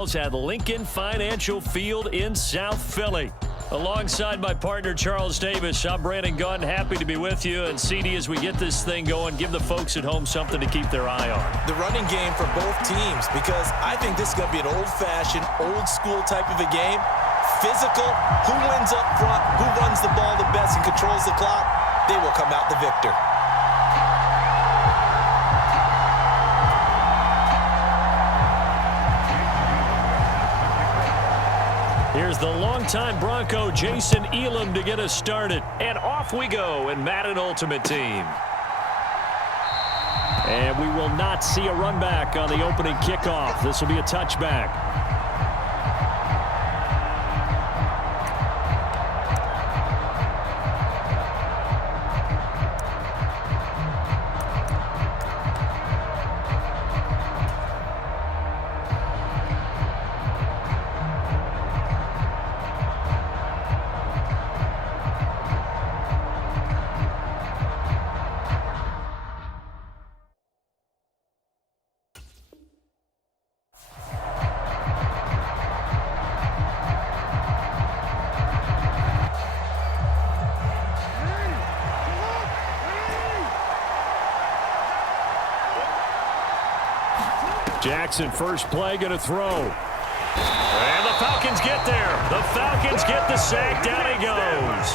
At Lincoln Financial Field in South Philly. Alongside my partner, Charles Davis, I'm Brandon Gunn. Happy to be with you. And CD, as we get this thing going, give the folks at home something to keep their eye on. The running game for both teams, because I think this is going to be an old-fashioned, old-school type of a game. Physical, who wins up front, who runs the ball the best and controls the clock, they will come out the victor. Here's the longtime Bronco, Jason Elam, to get us started. And off we go in Madden Ultimate Team. And we will not see a run back on the opening kickoff. This will be a touchback. Jackson, first play, going to throw. And the Falcons get there. The Falcons get the sack. Down he goes.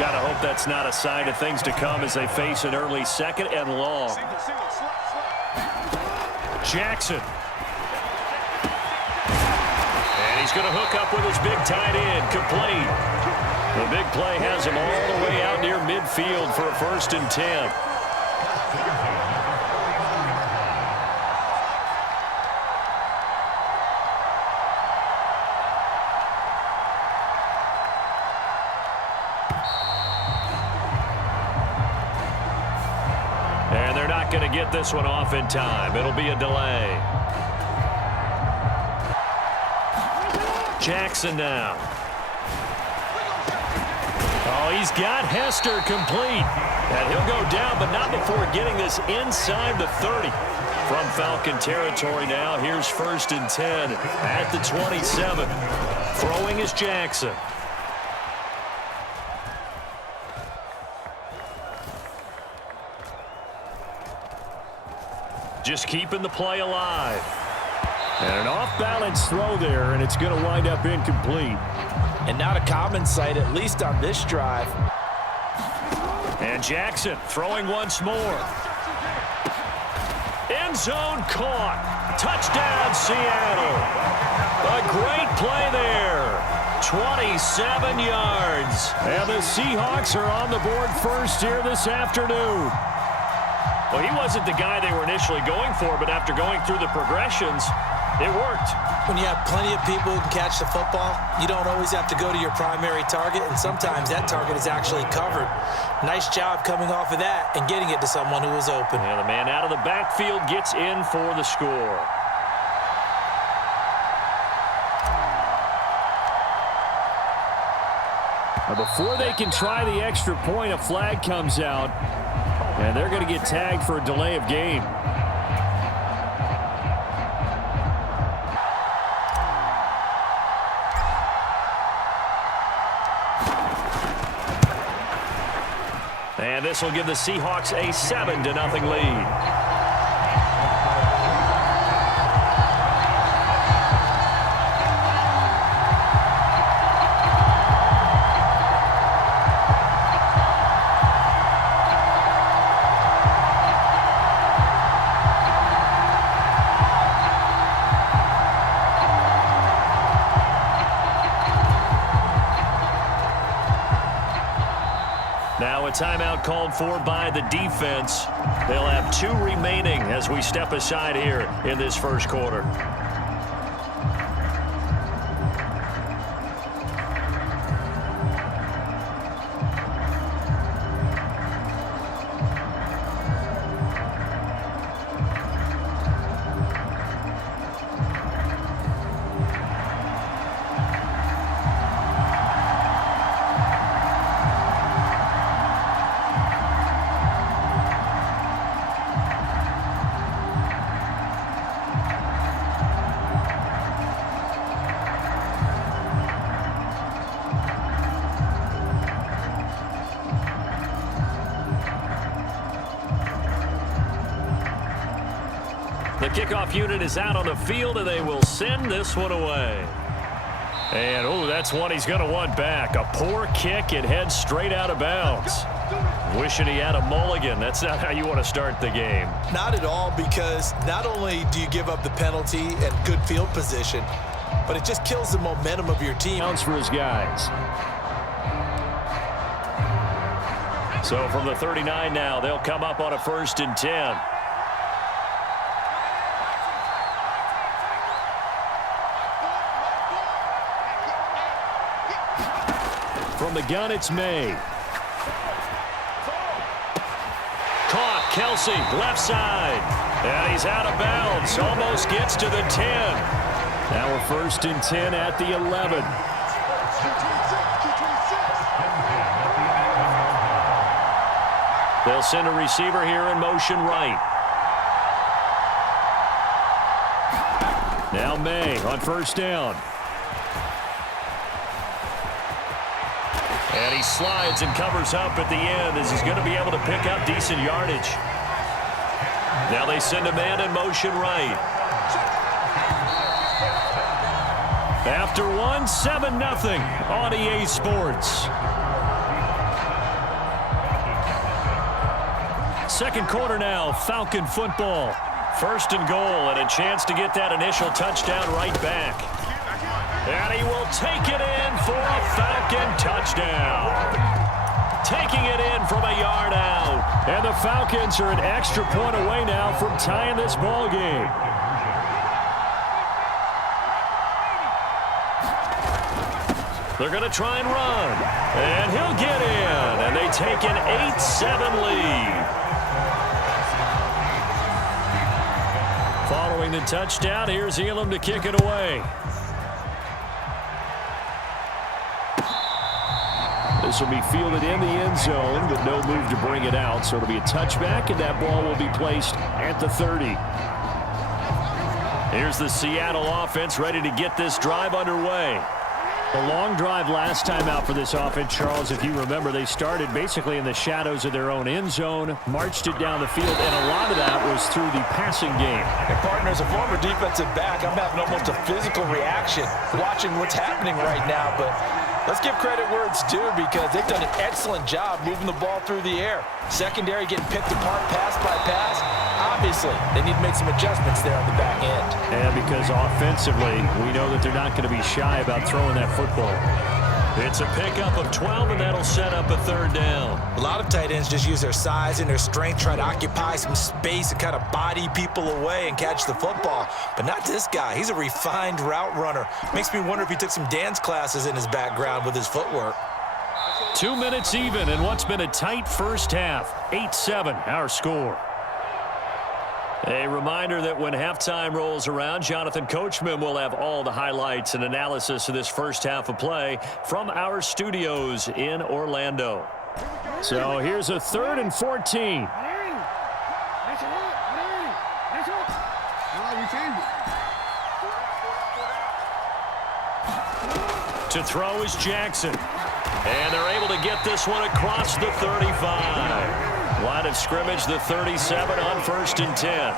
Got to hope that's not a sign of things to come as they face an early second and long. Jackson. And he's going to hook up with his big tight end. Complete. The big play has him all the way out near midfield for a 1st and 10. And they're not going to get this one off in time. It'll be a delay. Jackson now. Oh, he's got Hester complete. And he'll go down, but not before getting this inside the 30. From Falcon territory now, here's 1st and 10 at the 27. Throwing is Jackson. Just keeping the play alive. And an off-balance throw there, and it's going to wind up incomplete. And not a common sight, at least on this drive. And Jackson throwing once more. End zone caught. Touchdown, Seattle. A great play there. 27 yards. And the Seahawks are on the board first here this afternoon. Well, he wasn't the guy they were initially going for, but after going through the progressions, it worked. When you have plenty of people who can catch the football, you don't always have to go to your primary target, and sometimes that target is actually covered. Nice job coming off of that and getting it to someone who was open. And the man out of the backfield gets in for the score. Now, before they can try the extra point, a flag comes out. And they're going to get tagged for a delay of game. And this will give the Seahawks a 7-0 lead. Now a timeout called for by the defense. They'll have 2 remaining as we step aside here in this first quarter. kickoff unit is out on the field, and they will send this one away. And, oh, that's one he's going to want back. A poor kick. It heads straight out of bounds. Wishing he had a mulligan. That's not how you want to start the game. Not at all, because not only do you give up the penalty and good field position, but it just kills the momentum of your team. Counts for his guys. So from the 39 now, they'll come up on a 1st and 10. From the gun, it's May. Caught, Kelsey, left side. And he's out of bounds. Almost gets to the 10. Now we're 1st and 10 at the 11. They'll send a receiver here in motion right. Now May on 1st down. And he slides and covers up at the end as he's going to be able to pick up decent yardage. Now they send a man in motion right. After one, 7-0 on EA Sports. Second quarter now, Falcon football. 1st and goal, and a chance to get that initial touchdown right back. And he will take it in for a Falcon touchdown. Taking it in from a yard out. And the Falcons are an extra point away now from tying this ball game. They're going to try and run. And he'll get in. And they take an 8-7 lead. Following the touchdown, here's Elam to kick it away. This will be fielded in the end zone, but no move to bring it out. So it'll be a touchback, and that ball will be placed at the 30. Here's the Seattle offense ready to get this drive underway. A long drive last time out for this offense, Charles. If you remember, they started basically in the shadows of their own end zone, marched it down the field, and a lot of that was through the passing game. And partner, as a former defensive back, I'm having almost a physical reaction watching what's happening right now, but let's give credit where it's due, because they've done an excellent job moving the ball through the air. Secondary getting picked apart pass by pass. Obviously, they need to make some adjustments there on the back end. And because offensively, we know that they're not going to be shy about throwing that football. It's a pickup of 12, and that'll set up a 3rd down. A lot of tight ends just use their size and their strength, try to occupy some space and kind of body people away and catch the football. But not this guy. He's a refined route runner. Makes me wonder if he took some dance classes in his background with his footwork. 2 minutes even in what's been a tight first half. 8-7, our score. A reminder that when halftime rolls around, Jonathan Coachman will have all the highlights and analysis of this first half of play from our studios in Orlando. So here's a 3rd and 14. To throw is Jackson. And they're able to get this one across the 35. Line of scrimmage, the 37 on 1st and 10.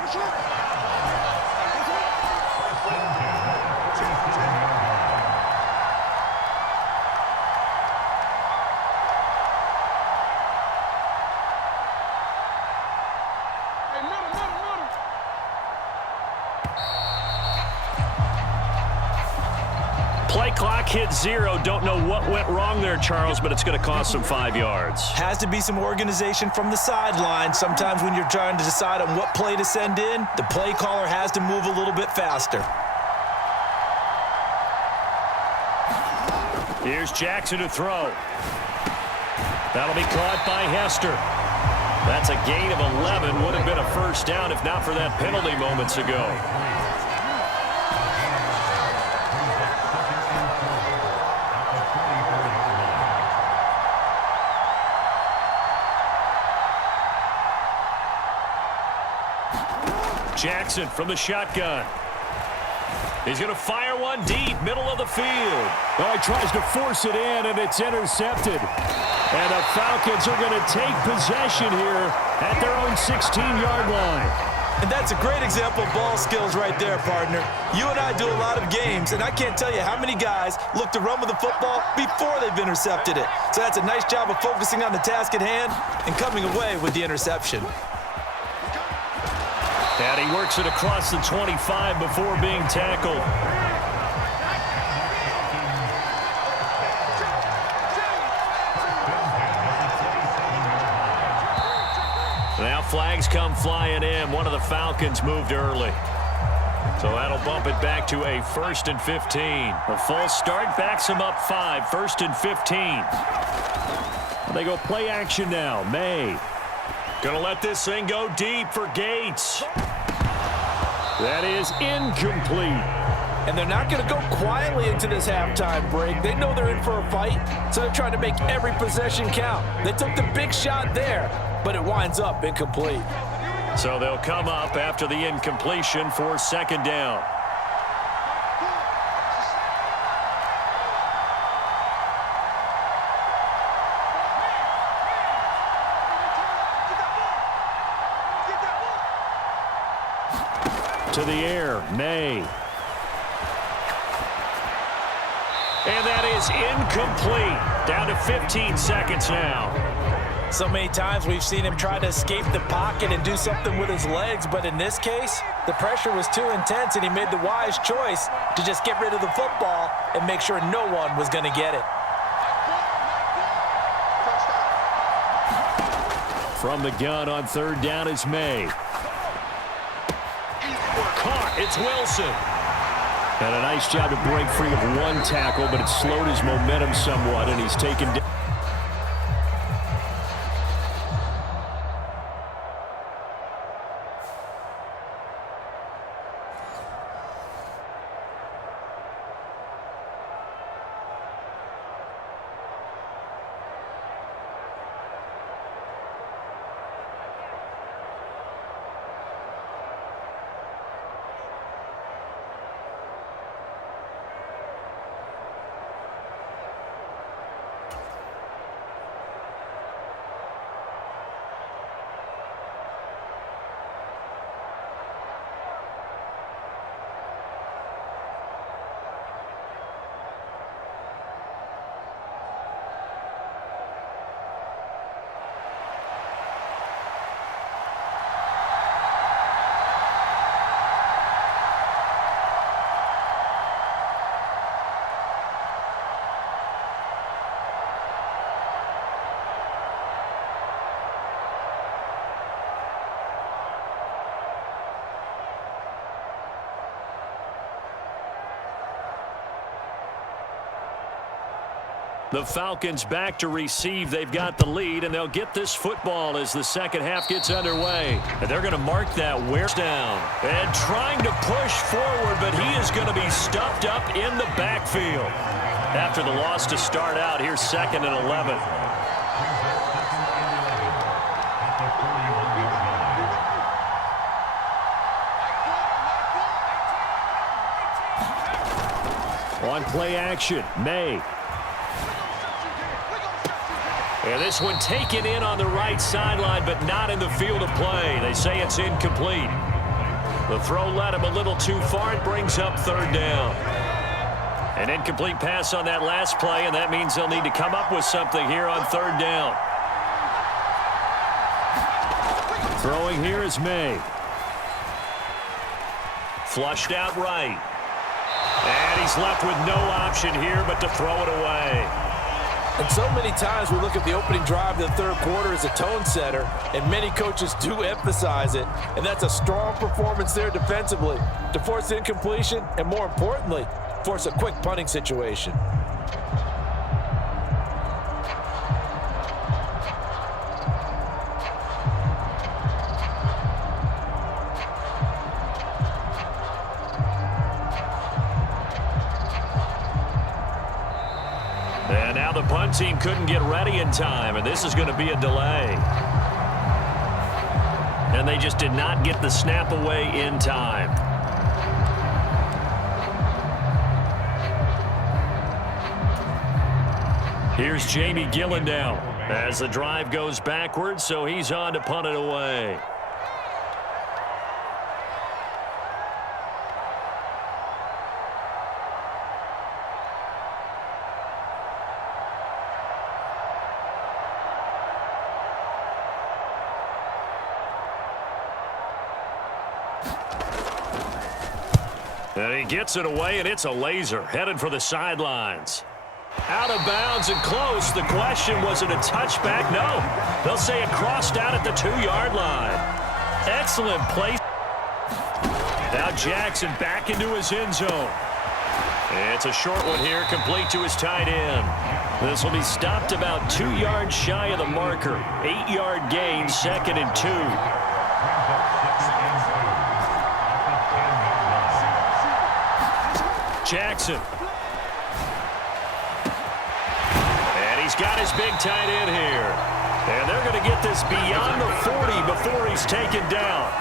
Play clock hit 0. Don't know what went wrong there, Charles, but it's going to cost them 5 yards. Has to be some organization from the sideline. Sometimes when you're trying to decide on what play to send in, the play caller has to move a little bit faster. Here's Jackson to throw. That'll be caught by Hester. That's a gain of 11. Would have been a 1st down if not for that penalty moments ago. Jackson from the shotgun. He's going to fire one deep, middle of the field. Oh, he tries to force it in, and it's intercepted. And the Falcons are going to take possession here at their own 16-yard line. And that's a great example of ball skills right there, partner. You and I do a lot of games, and I can't tell you how many guys look to run with the football before they've intercepted it. So that's a nice job of focusing on the task at hand and coming away with the interception. And he works it across the 25 before being tackled. Now flags come flying in. One of the Falcons moved early. So that'll bump it back to a 1st and 15. A false start backs him up 5. 1st and 15. And they go play action now. May. Gonna let this thing go deep for Gates. That is incomplete. And they're not going to go quietly into this halftime break. They know they're in for a fight, so they're trying to make every possession count. They took the big shot there, but it winds up incomplete. So they'll come up after the incompletion for 2nd down. To the air, May. And that is incomplete. Down to 15 seconds now. So many times we've seen him try to escape the pocket and do something with his legs, but in this case, the pressure was too intense and he made the wise choice to just get rid of the football and make sure no one was going to get it. From the gun on 3rd down is May. Caught. It's Wilson. And a nice job to break free of one tackle, but it slowed his momentum somewhat, and he's taken down. The Falcons back to receive. They've got the lead, and they'll get this football as the second half gets underway. And they're going to mark that wear down. And trying to push forward, but he is going to be stuffed up in the backfield. After the loss to start out, here's 2nd and 11. On play action, May. And this one taken in on the right sideline, but not in the field of play. They say it's incomplete. The throw led him a little too far. It brings up 3rd down. An incomplete pass on that last play, and that means they'll need to come up with something here on 3rd down. Throwing here is May. Flushed out right. And he's left with no option here but to throw it away. And so many times we look at the opening drive of the 3rd quarter as a tone setter, and many coaches do emphasize it. And that's a strong performance there defensively to force incompletion and, more importantly, force a quick punting situation. And now the punt team couldn't get ready in time, and this is going to be a delay. And they just did not get the snap away in time. Here's Jamie Gillen now as the drive goes backwards, so he's on to punt it away. And he gets it away, and it's a laser. Headed for the sidelines. Out of bounds and close. The question, was it a touchback? No. They'll say it crossed out at the 2-yard line. Excellent play. Now Jackson back into his end zone. It's a short one here, complete to his tight end. This will be stopped about 2 yards shy of the marker. 8-yard gain, 2nd and 2. Jackson. And he's got his big tight end here. And they're going to get this beyond the 40 before he's taken down.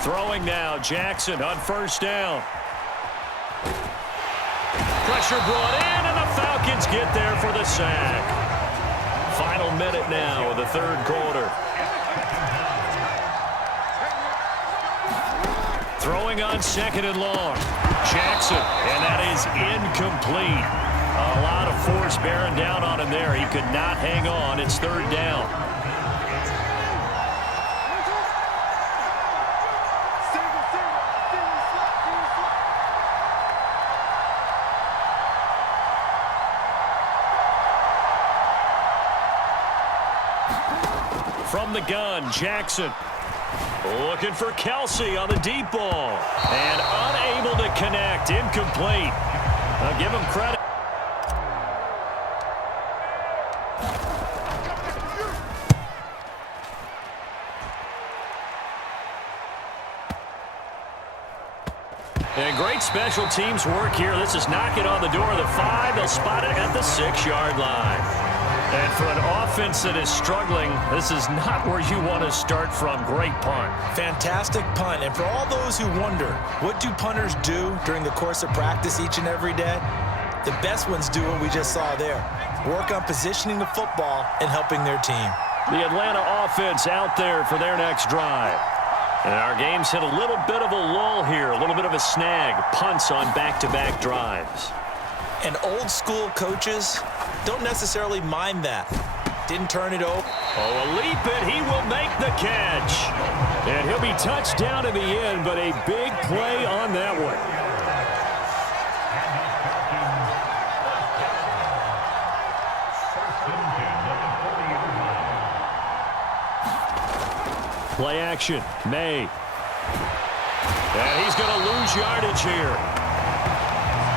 Throwing now, Jackson on 1st down. Pressure brought in, and the Falcons get there for the sack. Final minute now of the 3rd quarter. Throwing on 2nd and long. Jackson, and that is incomplete. A lot of force bearing down on him there. He could not hang on. It's 3rd down. From the gun, Jackson looking for Kelsey on the deep ball. And unable to connect, incomplete. I'll give him credit. And great special teams work here. This is knocking on the door of the 5. They'll spot it at the 6-yard line. And for an offense that is struggling, this is not where you want to start from. Great punt. Fantastic punt. And for all those who wonder, what do punters do during the course of practice each and every day? The best ones do what we just saw there. Work on positioning the football and helping their team. The Atlanta offense out there for their next drive. And our game's hit a little bit of a lull here, a little bit of a snag. Punts on back-to-back drives. And old school coaches don't necessarily mind that. Didn't turn it over. Oh, a leap, and he will make the catch. And he'll be touched down in the end, but a big play on that one. Play action, May. And he's going to lose yardage here,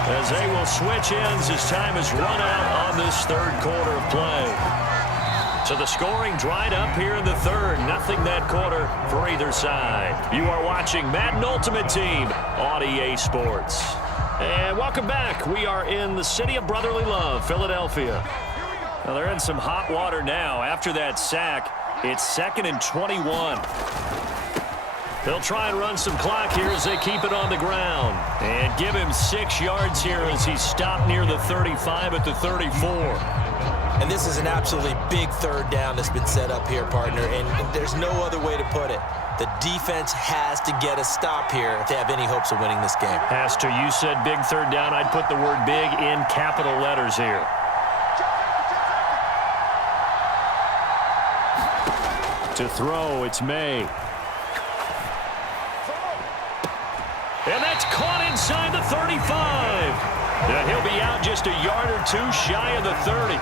as they will switch ends as time is run out on this 3rd quarter of play. So the scoring dried up here in the 3rd. Nothing that quarter for either side. You are watching Madden Ultimate Team on EA Sports. And welcome back. We are in the city of brotherly love, Philadelphia. Now they're in some hot water now. After that sack, it's 2nd and 21. They'll try and run some clock here as they keep it on the ground. And give him 6 yards here as he's stopped near the 35 at the 34. And this is an absolutely big 3rd down that's been set up here, partner. And there's no other way to put it. The defense has to get a stop here if they have any hopes of winning this game. Has to. You said big 3rd down. I'd put the word big in capital letters here. To throw, it's May. And that's caught inside the 35. And he'll be out just a yard or 2 shy of the 30.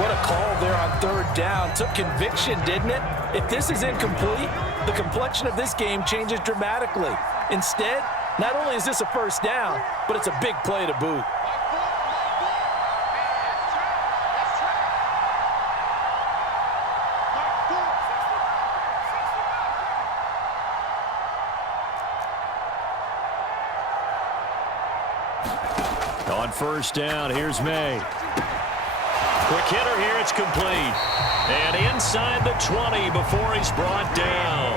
What a call there on 3rd down. Took conviction, didn't it? If this is incomplete, the complexion of this game changes dramatically. Instead, not only is this a 1st down, but it's a big play to boot. On 1st down, here's May. Quick hitter here, it's complete. And inside the 20 before he's brought down.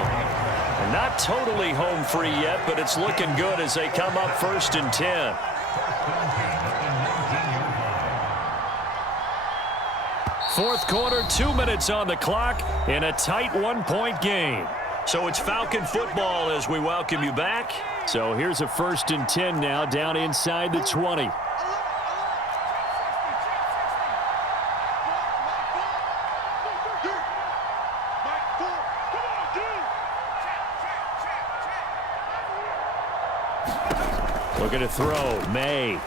And not totally home free yet, but it's looking good as they come up 1st and 10. Fourth quarter, 2 minutes on the clock in a tight 1-point game. So it's Falcon football as we welcome you back. So here's a 1st and 10 now down inside the 20. Looking to throw. May.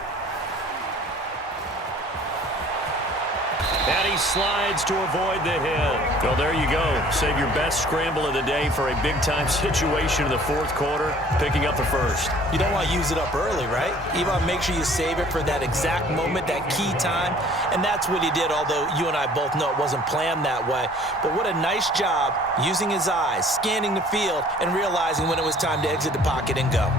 And he slides to avoid the hit. Well, there you go. Save your best scramble of the day for a big-time situation in the fourth quarter, picking up the first. You don't want to use it up early, right? You want to make sure you save it for that exact moment, that key time. And that's what he did, although you and I both know it wasn't planned that way. But what a nice job using his eyes, scanning the field, and realizing when it was time to exit the pocket and go.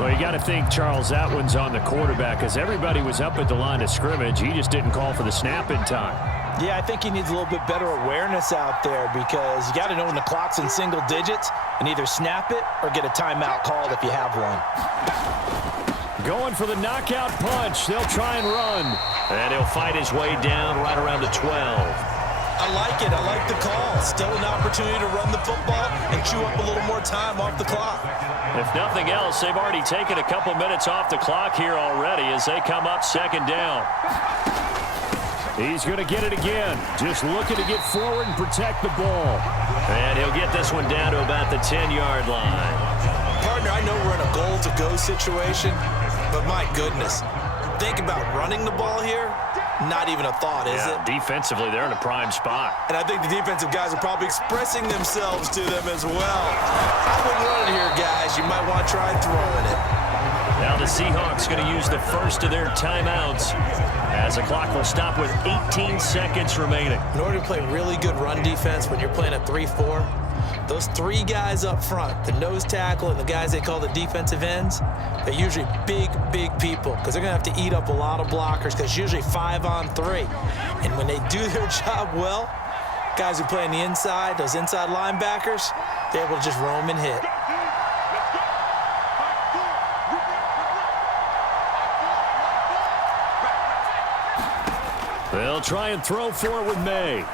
Well, you got to think, Charles, that one's on the quarterback as everybody was up at the line of scrimmage. He just didn't call for the snap in time. Yeah, I think he needs a little bit better awareness out there because you got to know when the clock's in single digits and either snap it or get a timeout called if you have one. Going for the knockout punch. They'll try and run. And he'll fight his way down right around the 12. I like it. I like the call. Still an opportunity to run the football and chew up a little more time off the clock. If nothing else, they've already taken a couple minutes off the clock here already as they come up second down. He's going to get it again. Just looking to get forward and protect the ball. And he'll get this one down to about the 10-yard line. Partner, I know we're in a goal-to-go situation, but my goodness. Think about running the ball here. Not even a thought, is it? Defensively, they're in a prime spot. And I think the defensive guys are probably expressing themselves to them as well. I wouldn't run it here, guys. You might want to try throwing it. Now the Seahawks going to use the first of their timeouts as the clock will stop with 18 seconds remaining. In order to play really good run defense when you're playing a 3-4, those three guys up front, the nose tackle and the guys they call the defensive ends, they're usually big, big people because they're going to have to eat up a lot of blockers because it's usually 5-on-3. And when they do their job well, guys who play on the inside, those inside linebackers, they're able to just roam and hit. They'll try and throw for it with May.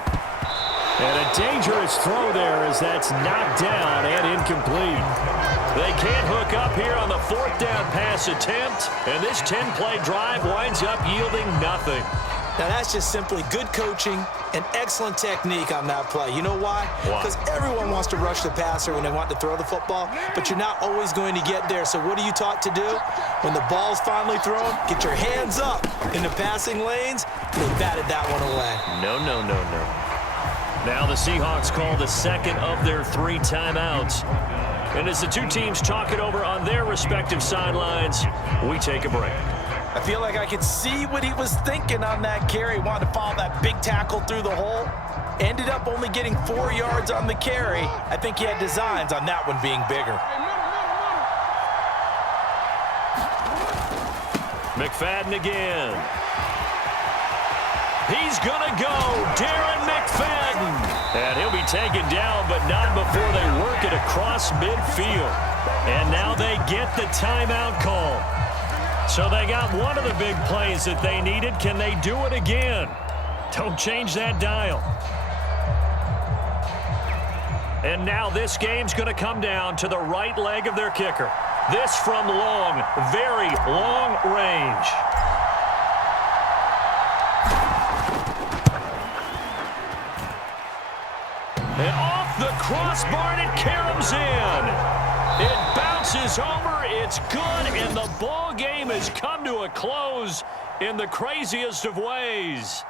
And a dangerous throw there as that's knocked down and incomplete. They can't hook up here on the fourth down pass attempt, and this 10-play drive winds up yielding nothing. Now, that's just simply good coaching and excellent technique on that play. You know why? Because everyone wants to rush the passer when they want to throw the football, but you're not always going to get there. So what are you taught to do? When the ball's finally thrown, get your hands up in the passing lanes. They batted that one away. No, no, no, no. Now the Seahawks call the second of their 3 timeouts. And as the two teams talk it over on their respective sidelines, we take a break. I feel like I could see what he was thinking on that carry. Wanted to follow that big tackle through the hole. Ended up only getting 4 yards on the carry. I think he had designs on that one being bigger. McFadden again. He's going to go. Darren McFadden. And he'll be taken down, but not before they work it across midfield. And now they get the timeout call. So they got one of the big plays that they needed. Can they do it again? Don't change that dial. And now this game's going to come down to the right leg of their kicker. This from long, very long range. And off the crossbar, and it caroms in. It bounces over, it's good, and the ball game has come to a close in the craziest of ways.